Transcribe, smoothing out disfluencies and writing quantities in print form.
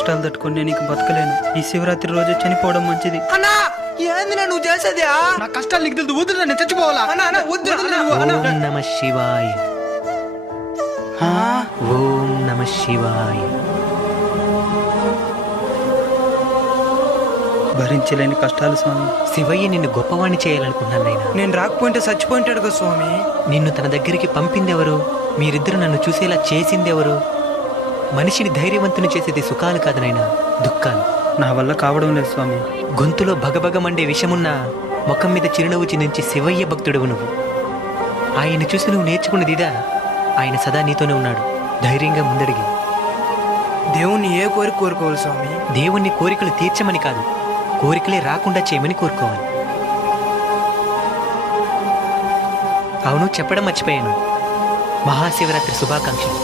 కష్టాలు తట్టుకొని నేను ఇంక బతకలేను. ఈ శివరాత్రి రోజు చనిపోవడం మంచిది. అన్నా ఏంది నువ్వు చేసేది? నా కష్టాలు నీకు తెలుసు, వద్దు, నేను చచ్చిపోవాలా? ఓం నమ శివాయ. ఓం నమ శివాయ. భరించలేని కష్టాలు స్వామి. శివయ్య నిన్ను గొప్పవాణ్ణి చేయాలనుకున్నాను నాయనా. నేను రాకపోయింటే చచ్చిపోయింటాడు కదా స్వామి. నిన్ను తన దగ్గరికి పంపిందెవరు? మీరిద్దరు నన్ను చూసేలా చేసిందెవరు? మనిషిని ధైర్యవంతుని చేసేది సుఖాలు కాదు నాయనా, దుఃఖాలు. నా వల్ల కావడం లేదు స్వామి. గొంతులో భగభగమండే విషమున్న ముఖం మీద చిరునవ్వు చిందించి శివయ్య భక్తుడవు నువ్వు. ఆయన చూసి నువ్వు నేర్చుకున్నదిదా? ఆయన సదా నీతోనే ఉన్నాడు. ధైర్యంగా ముందడిగి. దేవుణ్ణి ఏ కోరిక కోరుకోవాలి స్వామి? దేవుణ్ణి కోరికలు తీర్చమని కాదు, కోరికలే రాకుండా చేయమని కోరుకోవాలి. అవును, చెప్పడం మర్చిపోయాను. మహాశివరాత్రి శుభాకాంక్షలు.